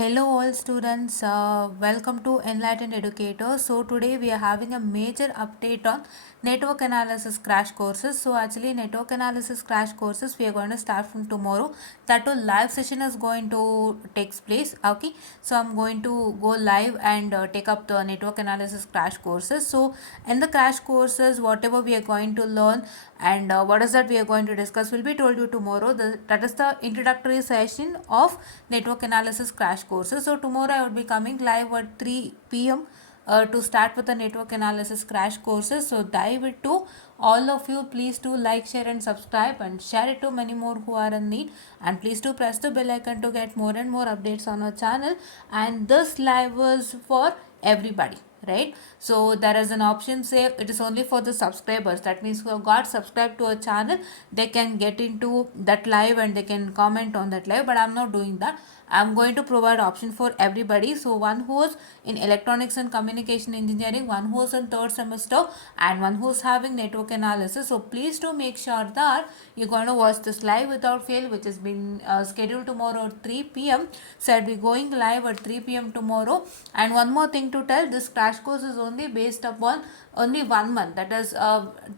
Hello all students, welcome to Enlightened Educator. So today we are having a major update on network analysis crash courses. So actually network analysis crash courses we are going to start from tomorrow. That too live session is going to takes place. Okay, so I'm going to go live and take up the network analysis crash courses. So in the crash courses whatever we are going to learn and what is that we are going to discuss will be told you tomorrow. That is the introductory session of network analysis crash courses. So tomorrow I would be coming live at 3 p.m. To start with the network analysis crash courses. So dive it to all of you. Please do like, share and subscribe and share it to many more who are in need. And please do press the bell icon to get more and more updates on our channel. And this live was for everybody, right? So there is an option say it is only for the subscribers. That means who have got subscribed to a channel, they can get into that live and they can comment on that live, but I'm not doing that. I'm going to provide option for everybody. So one who's in electronics and communication engineering, one who's in third semester and one who's having network analysis. So please do make sure that you're going to watch this live without fail, which has been scheduled tomorrow at 3 p.m. So I'll be going live at 3 p.m. tomorrow. And one more thing to tell, this crash course is only based upon only 1 month, that is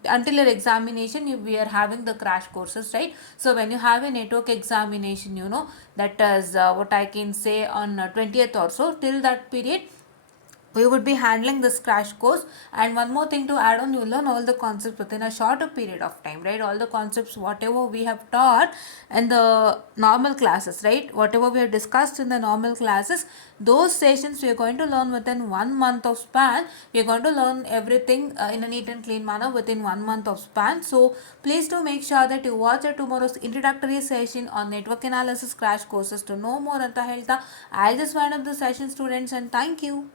until your examination we are having the crash courses, right? So when you have a network examination, that is what I can say on 20th or so, till that period we would be handling this crash course. And one more thing to add on, you learn all the concepts within a shorter period of time, right? All the concepts whatever we have taught in the normal classes, right? Whatever we have discussed in the normal classes, those sessions we are going to learn within 1 month of span. We are going to learn everything in a neat and clean manner within 1 month of span. So please do make sure that you watch tomorrow's introductory session on network analysis crash courses to know more. Anta ಹೇಳ್ತಾ I just wind up the session, students, and thank you.